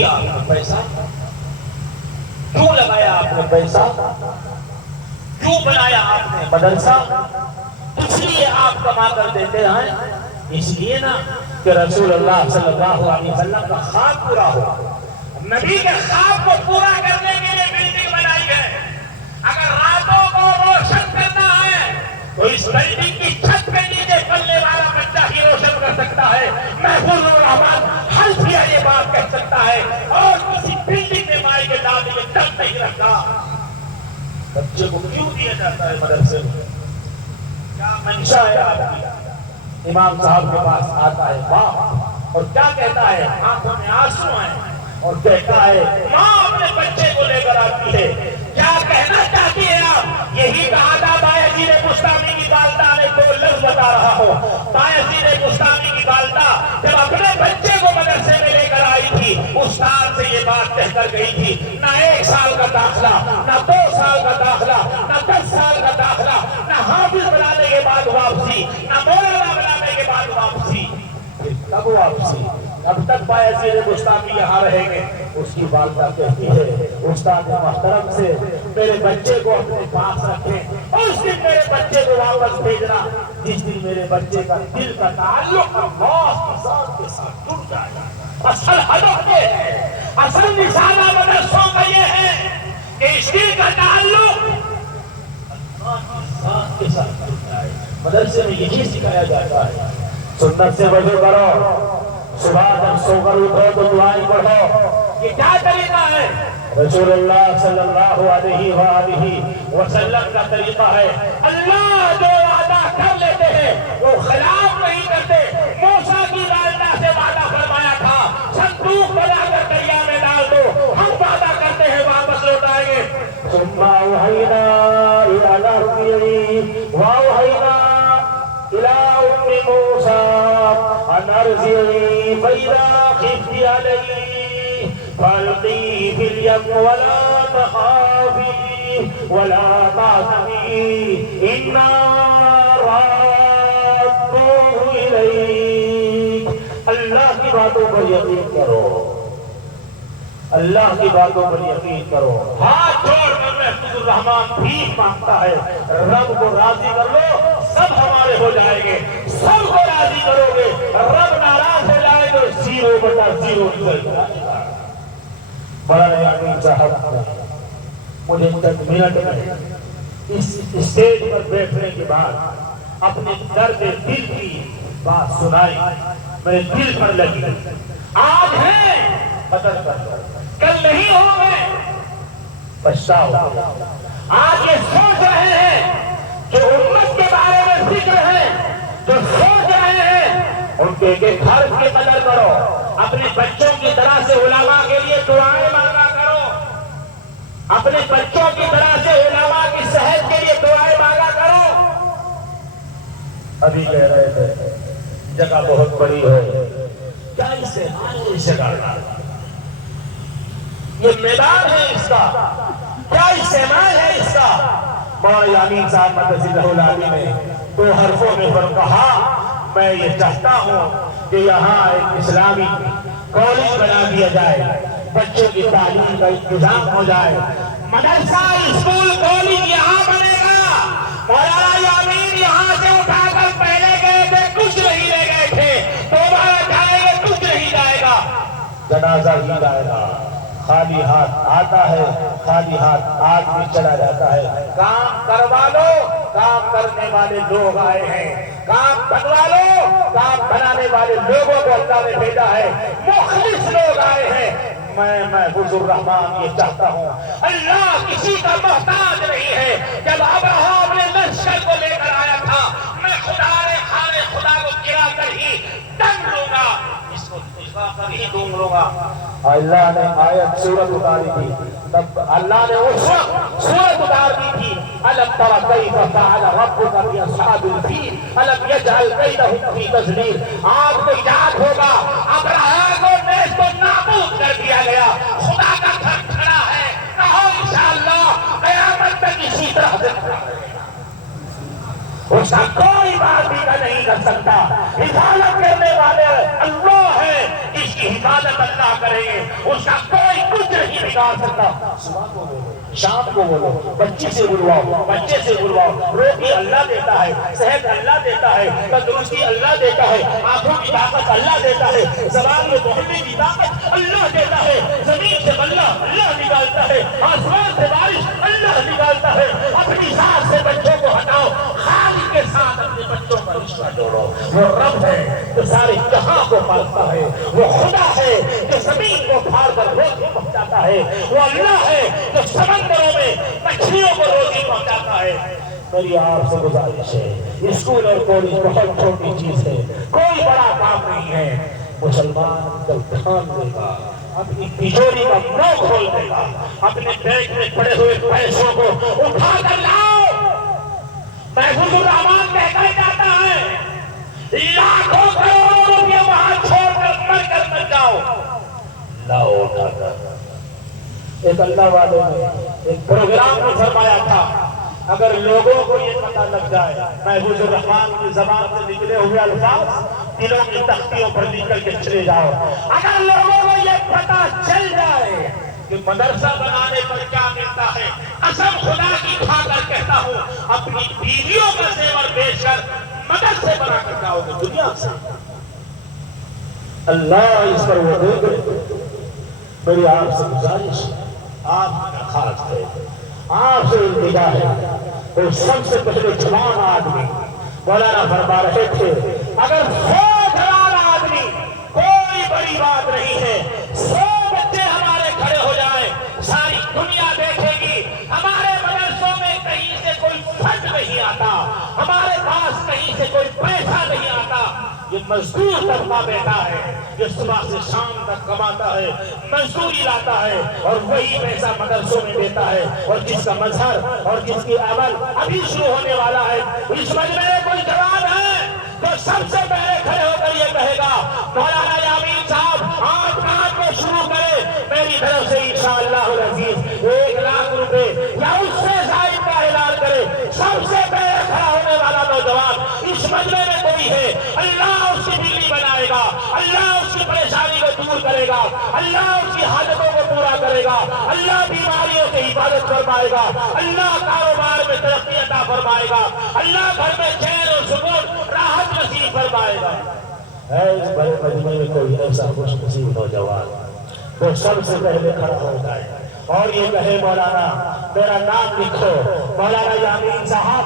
دیا آپ نے پیسہ؟ کیوں لگایا آپ نے پیسہ؟ کیوں بنایا آپ نے مدرسہ؟ اس لیے آپ کما کر دیتے ہیں، اس لیے نا کہ رسول اللہ صلی اللہ علیہ وسلم کا خواب پورا ہو۔ نبی کے خواب کو پورا کرنے کے لیے بلڈنگ بنائی ہے۔ اگر راتوں کو روشن کرنا ہے تو اس بلڈنگ کی چھت کے نیچے پلنے والا بچہ ہی روشن کر سکتا ہے۔ محفوظ الرحمان حلفیہ یہ بات کہہ سکتا ہے، اور کسی بلڈنگ میں مائی کے دادی کے دم نہیں رکھتا۔ بچے کو کیوں دیا جاتا ہے مدرسے میں؟ کیا منشا ہے آپ کی؟ امام صاحب کے پاس آتا ہے باپ اور کیا کہتا ہے؟ آنکھوں میں آنسو ہیں اور کہتا ہے ماں اپنے بچے کو لے کر آتی ہے۔ کیا کہنا چاہتی ہے آپ؟ یہی کہا تھا بایزید بستامی کی والدہ نے، تو لفظ بتا رہا ہو۔ بایزید بستامی کی والدہ جب اپنے بچے کو مدرسے میں لے کر آئی تھی، استاد سے یہ بات کہہ کر گئی تھی، نہ 1 سال کا داخلہ، نہ 2 سال کا داخلہ، نہ 10 سال کا داخلہ، نہ حافظ بنانے کے بعد واپسی، نہ مولانا بنانے کے بعد واپسی۔ کب واپسی؟ اب تک بایزید بستامی یہاں رہیں گے۔ اس کی والدہ کہتی ہے استاد محترم سے میرے بچے کو اپنے پاس رکھیں، اور اس دن میرے بچے کو واپس بھیجنا جس دن میرے بچے کا دل کا تعلق اللہ کی ذات کے ساتھ ٹوٹ جائے گا۔ اصل ہدف یہ ہے، اصل نشانہ مدرسوں کا یہ ہے کہ اس دل کا تعلق اللہ کی ذات کے ساتھ ٹوٹ جائے۔ مدرسے میں یہی سکھایا جاتا ہے۔ سنت سے وضو کرو، صبح جب سو کر اٹھو تو دعائیں پڑھو۔ یہ کیا طریقہ ہے؟ رسول اللہ صلی اللہ علیہ وآلہ وسلم کا طریقہ ہے۔ اللہ جو وعدہ کر لیتے ہیں وہ خلاف نہیں کرتے۔ موسیٰ کی والدہ سے وعدہ فرمایا تھا صندوق بنا کر دریا میں ڈال دو، ہم وعدہ کرتے ہیں واپس لوٹائیں گے۔ ثم أوحينا إلى الأرض وأوحينا إلى أم موسى أن أرضعيه فإذا خفت عليه فألقيه في اليم ولا تخافي ولا تحزني إنا رادوه إليك۔ اللہ کی باتوں پر یقین کرو، اللہ کی باتوں پر یقین کرو۔ ہاتھ جوڑ کر محفوظ الرحمان بھیک مانگتا ہے، رب کو راضی کر لو سب ہمارے ہو جائیں گے۔ سب کو راضی کرو گے، رب ناراض ہو جائے تو 0/0 نکل جائے گا۔ بڑا یعنی صاحب مجھے چند منٹ میں اس اسٹیج پر بیٹھنے کے بعد اپنے درد دل کی بات سنائی، میرے دل پر لگی۔ آج ہیں بدل کر کل نہیں ہوں گے، پچھتاؤ۔ آج یہ سوچ رہے ہیں جو امت کے بارے میں فکر ہے، جو سوچ رہے ہیں ان کے گھر کی قدر کرو، اپنے بچوں کی طرح سے علماء کے لیے دعائیں مانگا کرو، اپنے بچوں کی طرح سے علماء کی صحت کے لیے دعائیں مانگا کرو۔ ابھی کہہ رہے تھے جگہ بہت بڑی ہے، کیا استعمال ہے اس جگہ کا؟ یہ میدان ہے اس کا، کیا استعمال ہے اس کا؟ مولانا یامین صاحب مدثر اللہ علیہ نے 2 حرفوں میں کہا میں یہ چاہتا ہوں کہ یہاں ایک اسلامی کالج بنا دیا جائے، بچوں کی تعلیم کا انتظام ہو جائے، مدرسہ اسکول کالج یہاں بنے گا۔ مولانا یامین یہاں سے اٹھا کر پہلے گئے تھے، کچھ نہیں لے گئے تھے، دوبارہ جائیں گے کچھ نہیں جائے گا، جنازہ ہی جائے گا۔ خالی ہاتھ آتا ہے، خالی ہاتھ آج بھی چلا جاتا ہے۔ کام کروا لو، کام کرنے والے لوگ آئے ہیں، کام بنوا لو، کام بنانے والے لوگوں کو اللہ نے بھیجا ہے، مخلص لوگ آئے ہیں۔ میں محفوظ الرحمان یہ چاہتا ہوں، اللہ کسی کا محتاج نہیں ہے۔ جب ابراہیم نے لشکر کو لے کر آیا تھا، میں خدا نے خانے خدا کو گرا کر ہی دم لوں گا، اس کو دشوا کر ہی دوں لوں گا۔ اللہ نے آیت سورت اتاری تھی، تب اللہ نے اس وقت سورت اتار دی تھی، أَلَمْ تَرَ كَيْفَ فَعَلَ رَبُّكَ بِأَصْحَابِ الْفِيلِ أَلَمْ يَجْعَلْ كَيْدَهُمْ فِي تَضْلِيلٍ۔ آپ کو یاد ہوگا ابراہیم کو نیز کو نابود کر دیا گیا، خدا کا گھر کھڑا ہے، کہو انشاءاللہ قیامت تک اسی طرح سے کھڑا رہے گا، اس کا کوئی بات بھی نہیں کر سکتا۔ حفاظت کرنے والے اللہ ہے، اس کی حفاظت اللہ کریں گے۔ اس کا کوئی کچھ نہیں بگاڑ سکتا. صبح کو بولو, شام کو بولو, بچے سے بلواؤ, بچے سے بلواؤ. روٹی اللہ دیتا ہے, صحت اللہ دیتا ہے, تندرستی اللہ دیتا ہے, آنکھوں کی طاقت اللہ دیتا ہے, زبان میں بولنے کی طاقت اللہ دیتا ہے, زمین سے بلہ اللہ نکالتا ہے, آسمان سے بارش اللہ نکالتا ہے. اپنی سانس سے بچوں کو ہٹاؤ, خالق کے ساتھ اپنے بچوں کا رشتہ جوڑو. وہ رب ہے جو سارے جہاں کو پالتا ہے, وہ خدا ہے جو زمین کو پھاڑ کر روزی پہنچاتا ہے, وہ اللہ ہے جو سمندروں میں مچھلیوں کو روزی پہنچاتا ہے. میری آپ سے گزارش ہے, اسکول اور کالج بہت چھوٹی چیز ہے, کوئی بڑا کام نہیں ہے. مسلمان جب دھیان دے گا, اپنی تجوری کا منہ کھول دے گا, اپنے بیگ میں پڑے ہوئے پیسوں کو اٹھا کر لاؤ. محفوظ الرحمان کہتا ہی جاتا ہے لاکھوں کروڑوں روپیہ وہاں چھوڑ کر مر جاؤ, لاؤ اٹھا کر. ایک اللہ والے نے ایک پروگرام میں فرمایا تھا, اگر لوگوں کو یہ پتہ لگ جائے محفوظ الرحمان کی زبان سے نکلے ہوئے الفاظ دلوں کی تختیوں پر لکھ کر کے چلے جاؤ, اگر لوگوں کو یہ پتہ چل جائے کہ مدرسہ بنانے پر کیا ملتا ہے, قسم خدا کی کھا کر کہتا ہوں اپنی بیویوں کا زیور بیچ کر مدرسے بنا کر جاؤ گے دنیا سے. اللہ اس پر وہ دے دے. میری آپ سے گزارش, آپ کا خاص ہے, آپ سے التجا ہے. وہ سب سے پہلے جوان آدمی مولانا فرما رہے تھے اگر 100 جوان آدمی کوئی بڑی بات نہیں ہے, 100 بچے ہمارے کھڑے ہو جائیں, ساری دنیا دیکھے گی ہمارے مدرسوں میں کہیں سے کوئی فنڈ نہیں آتا, ہمارے پاس کہیں سے کوئی پیسہ نہیں آتا. یہ مزدور طبقہ بیٹھا ہے, یہ صبح سے شام تک کماتا ہے, مزدوری لاتا ہے اور وہی پیسہ مدرسوں میں دیتا ہے. اور جس کا مظہر اور جس کی عمل ابھی شروع ہونے والا ہے, اس مجمع میں کوئی جوان ہے تو سب سے پہلے کھڑے ہو کر یہ کہے گا مولانا یامین صاحب آپ کام کو شروع کریں, میری طرف سے انشاءاللہ العزیز 1 لاکھ روپے یا اس سے زائد کا اعلان کرے. سب سے پہلے کھڑا ہونے والا نوجوان اس مجمع میں کوئی ہے, اللہ اس کی بجلی بنائے گا, اللہ اس کی پریشانی کو دور کرے گا, اللہ اس کی حاجتوں کو پورا کرے گا, اللہ بیماریوں سے حفاظت فرمائے گا, اللہ کاروبار میں ترقی عطا فرمائے گا, اللہ گھر میں چین اور سکون راحت نصیب فرمائے گا. ہے اس بڑے مجمع میں کوئی ایسا خوش نصیب نوجوان وہ سب سے پہلے کھڑا ہوتا ہے اور یہ کہے مولانا میرا نام لکھو, مولانا یامین صاحب